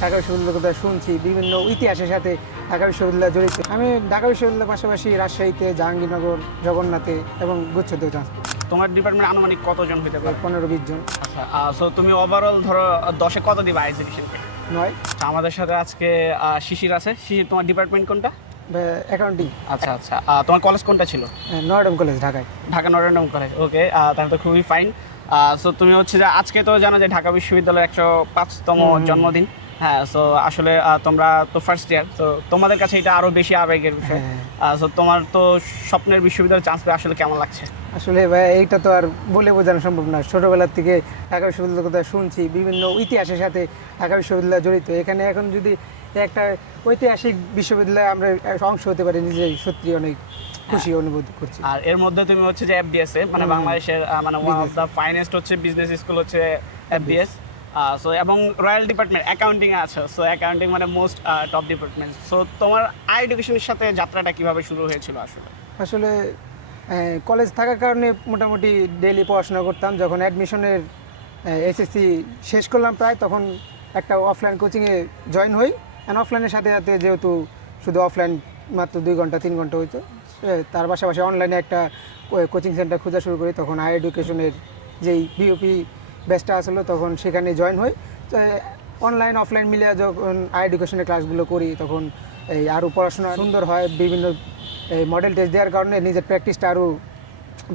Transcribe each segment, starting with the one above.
ঢাকা বিশ্ববিদ্যালয়ের কথা শুনছি, বিভিন্ন ইতিহাসের সাথে ঢাকা বিশ্ববিদ্যালয় জড়িত। আমি ঢাকা বিশ্ববিদ্যালয়ের পাশাপাশি রাজশাহীতে, জাহাঙ্গীরনগর, জগন্নাথে এবং গুচ্ছতেও চান্স পেয়েছি। তোমার ডিপার্টমেন্ট আনুমানিক কতজন হতে পারে? 15-20 জন। আচ্ছা, সো তুমি ওভারঅল ধরো 10-এ কত দিবা এক্সিবিশনকে? 9। আমাদের সাথে আজকে শিশির আছে। শিশির, তোমার ডিপার্টমেন্ট কোনটা? অ্যাকাউন্টিং। আচ্ছা আচ্ছা, তোমার কলেজ কোনটা ছিল? নর্ডাম কলেজ, ঢাকায়। ঢাকা নরেন্দ্র কলেজ। ওকে, তাহলে তো খুবই ফাইন। সো তুমি হচ্ছে যে আজকে তো জানো যে ঢাকা বিশ্ববিদ্যালয়ের 105তম জন্মদিন। হ্যাঁ, সো আসলে তোমরা তো ফার্স্ট ইয়ার, তো তোমাদের কাছে এটা আরো বেশি আবেগের বিষয়। সো তোমার তো স্বপ্নের বিশ্ববিদ্যালয়ে চান্স পেয়ে আসলে কেমন লাগছে? আসলে ভাই এইটা তো আর বলে বোঝানো সম্ভব না। ছোটোবেলার থেকে ঢাকা বিশ্ববিদ্যালয়ের কথা শুনছি, বিভিন্ন ইতিহাসের সাথে ঢাকা বিশ্ববিদ্যালয় জড়িত। এখানে এখন যদি একটা ঐতিহাসিক বিশ্ববিদ্যালয়ে আমরা অংশ হতে পারি, নিজেই সত্যি অনেক খুশি অনুভব করছি। আর এর মধ্যে তুমি হচ্ছে যে এফডিএস মানে বাংলাদেশের মানে ওয়ান অফ দ্য ফাইনেস্ট হচ্ছে বিজনেস স্কুল হচ্ছে এফডিএস। সো এবং রয়্যাল ডিপার্টমেন্ট অ্যাকাউন্টিং আছে। সো অ্যাকাউন্টিং মানে মোস্ট টপ ডিপার্টমেন্ট। সো তোমার আই এডুকেশনের সাথে যাত্রাটা কিভাবে শুরু হয়েছিল আসলে? আসলে কলেজ থাকার কারণে মোটামুটি ডেইলি পড়াশোনা করতাম। যখন অ্যাডমিশনের এসএসসি শেষ করলাম প্রায়, তখন একটা অফলাইন কোচিংয়ে জয়েন হই। অ্যান্ড অফলাইনের সাথে সাথে যেহেতু শুধু অফলাইন মাত্র 2 ঘন্টা 3 ঘন্টা হইতো, তার পাশাপাশি অনলাইনে একটা কোচিং সেন্টার খোঁজা শুরু করি। তখন হাই এডুকেশনের যেই বিওপি ব্যাচটা আসলো, তখন সেখানে জয়েন হই। অনলাইন অফলাইন মিলিয়ে যখন হাই এডুকেশনের ক্লাসগুলো করি, তখন এই আরও পড়াশোনা সুন্দর হয়। বিভিন্ন এই মডেল টেস্ট দেওয়ার কারণে নিজের প্র্যাকটিসটা আরও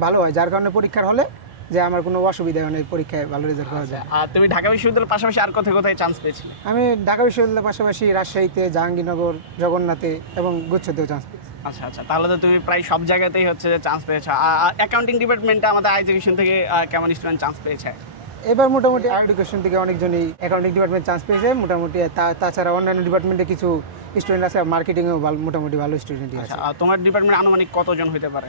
ভালো হয়, যার কারণে পরীক্ষার হলে যে আমার কোনো অসুবিধা হয় না, পরীক্ষায় ভালো রেজাল্ট করা যায়। আর তুমি ঢাকা বিশ্ববিদ্যালয়ের পাশাপাশি আর কোথায় কোথায় চান্স পেয়েছিলে? আমি ঢাকা বিশ্ববিদ্যালয়ের পাশাপাশি রাজশাহীতে, জাহাঙ্গীরনগর, জগন্নাথে এবং গুচ্ছতেও চান্স পেয়েছি। আচ্ছা আচ্ছা, তাহলে তো তুমি প্রায় সব জায়গাতেই হচ্ছে যে চান্স পেয়েছো। অ্যাকাউন্টিং ডিপার্টমেন্টে আমাদের আই এডুকেশন থেকে কেমন স্টুডেন্ট চান্স পেয়েছে? এবার মোটামুটি হাই এডুকেশন থেকে অনেকজনই অ্যাকাউন্টিং ডিপার্টমেন্ট চান্স পেয়েছে মোটামুটি। তাছাড়া অন্যান্য ডিপার্টমেন্টে কিছু স্টুডেন্ট আছে, মার্কেটিংয়েও মোটামুটি ভালো স্টুডেন্টই আছে। তোমার ডিপার্টমেন্ট আনুমানিক কতজন হতে পারে?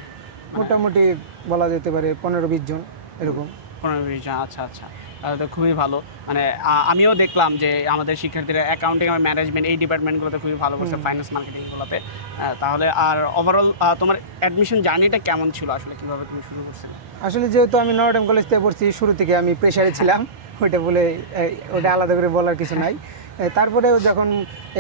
মোটামুটি বলা যেতে পারে 15-20 জন এরকম। 15-20 জন। আচ্ছা আচ্ছা, তাহলে তো খুবই ভালো। মানে আমিও দেখলাম যে আমাদের শিক্ষার্থীরা অ্যাকাউন্টিং এবং ম্যানেজমেন্ট এই ডিপার্টমেন্টগুলোতে খুবই ভালো করছে, ফাইন্যান্স মার্কেটিংগুলোতে। তাহলে আর ওভারঅল তোমার অ্যাডমিশন জার্নিটা কেমন ছিল আসলে, কীভাবে তুমি শুরু করছিলে? আসলে যেহেতু আমি নর্ডাম কলেজ থেকে পড়ছি, শুরু থেকে আমি প্রেশারে ছিলাম। ওইটা আলাদা করে বলার কিছু নাই। তারপরে যখন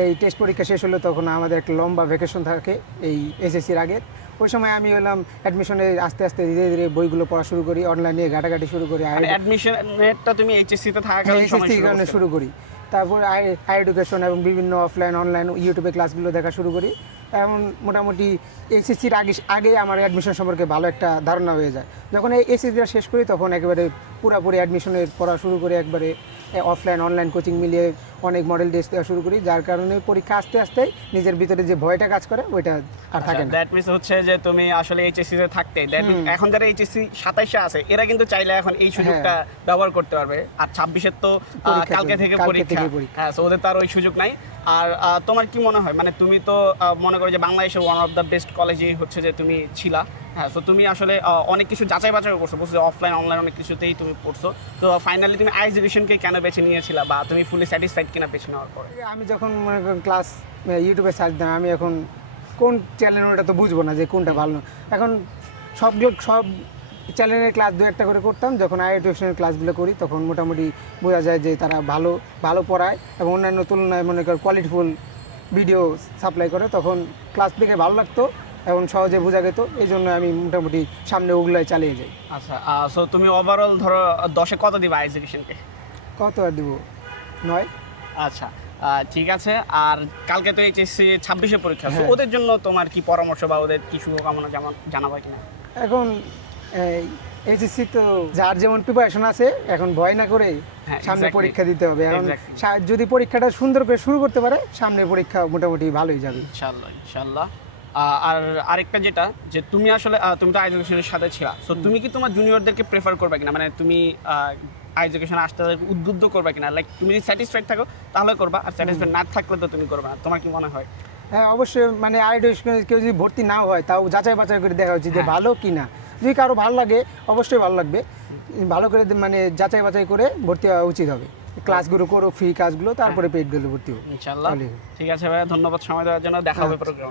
এই টেস্ট পরীক্ষা শেষ হলো, তখন আমাদের একটা লম্বা ভ্যাকেশন থাকে এই এসএসসির আগে। ওই সময় আমি হলাম অ্যাডমিশনে আস্তে আস্তে ধীরে ধীরে বইগুলো পড়া শুরু করি, অনলাইনে ঘাটাঘাটি শুরু করি। অ্যাডমিশনটা তুমি এইচএসসিতে থাকাকালীন শুরু করি। তারপর হাই এডুকেশন এবং বিভিন্ন অফলাইন অনলাইন ইউটিউবে ক্লাসগুলো দেখা শুরু করি। এমন মোটামুটি এসএসসির আগে আমার অ্যাডমিশন সম্পর্কে ভালো একটা ধারণা হয়ে যায়। যখন এই এসএসসিটা শেষ করি, তখন একেবারে পুরোপুরি অ্যাডমিশনের পড়া শুরু করে একবারে অফলাইন অনলাইন কোচিং মিলিয়ে অনেক মডেল টেস্ট দেওয়া শুরু করি, যার কারণে পরীক্ষা আস্তে আস্তে নিজের ভিতরে যে ভয়টা কাজ করে ওইটা আর থাকে না। দ্যাট মিন্স হচ্ছে যে তুমি আসলে এইচএসসি তে থাকতে, দ্যাট মিন্স এখন যারা এইচএসসি 27-এ আছে, এরা কিন্তু চাইলে এখন এই সুযোগটা ব্যবহার করতে পারবে। আর 26-এর তো কালকে থেকে পরীক্ষা। হ্যাঁ, সো ওদের তো আর ওই সুযোগ নাই। আর তোমার কি মনে হয়, মানে তুমি তো মনে করো যে বাংলাদেশের ওয়ান অফ দ্য বেস্ট কলেজেই হচ্ছে যে তুমি ছিলা। হ্যাঁ, সো তুমি আসলে অনেক কিছু যাচাই বাছাই করছো, বুঝছো, অফলাইন অনলাইন অনেক কিছুতেই তুমি পড়ছো। তো ফাইনালি তুমি আই এডুকেশনকে কেন বেছে নিয়েছিলা, বা তুমি ফুলি স্যাটিসফাইড কিনা বেছে নেওয়ার পরে? আমি যখন মনে করেন ক্লাস ইউটিউবে সার্চ দিলাম, আমি এখন কোন চ্যানেল ওটা তো বুঝবো না যে কোনটা ভালো। এখন সব চ্যানেলের ক্লাস 2-1টা করে করতাম। যখন আই এডুকেশনের ক্লাসগুলো করি, তখন মোটামুটি বোঝা যায় যে তারা ভালো পড়ায় এবং অন্যান্য তুলনায় মনে করেন কোয়ালিটিফুল ভিডিও সাপ্লাই করে। তখন ক্লাস দেখে ভালো লাগতো এবং সহজে বোঝা যেত, এই জন্য আমি মোটামুটি সামনে ওগুলোই চালিয়ে যাই। আচ্ছা, সো তুমি ওভারঅল ধরো 10-এ কত দিবা আই এডুকেশনকে? কত আর দিব? 9। আচ্ছা, ঠিক আছে। আর কালকে তো এইচএসসি 26-এ পরীক্ষা, তো ওদের জন্য তোমার কি পরামর্শ বা ওদের কি শুভকামনা যেমন জানাবা কিনা? এখন এইচএসসি তো যার যেমন প্রিপারেশন আছে, এখন ভয় না করে সামনে পরীক্ষা দিতে হবে। এখন যদি পরীক্ষাটা সুন্দর করে শুরু করতে পারে, সামনে পরীক্ষা মোটামুটি ভালোই যাবে ইনশাআল্লাহ ইনশাআল্লাহ। আর আরেকটা যেটা যে তুমি আসলে তুমি তো এডুকেশনের সাথে ছিলা, সো তুমি কি তোমার জুনিয়রদেরকে প্রেফার করবে কিনা, মানে তুমি এডুকেশনে আসতে উদ্বুদ্ধ করবে কিনা? লাইক তুমি যদি স্যাটিসফাইড থাকো তাহলে করবা, আর স্যাটিসফাইড না থাকলে তো তুমি করবে না। তোমার কি মনে হয়? হ্যাঁ, অবশ্যই। মানে আই এডুকেশনে কেউ যদি ভর্তি না হয়, তাও যাচাই বাছাই করে দেখা উচিত যে ভালো কি না। যদি কারো ভালো লাগে, অবশ্যই ভালো লাগবে। ভালো করে মানে যাচাই বাছাই করে ভর্তি হওয়া উচিত হবে। ক্লাসগুলো করো, ফ্রি কাজগুলো, তারপরে পেইডগুলো ভর্তি হোক ইনশাআল্লাহ। ঠিক আছে ভাই, ধন্যবাদ সময় দেওয়ার জন্য। দেখা হবে প্রোগ্রাম।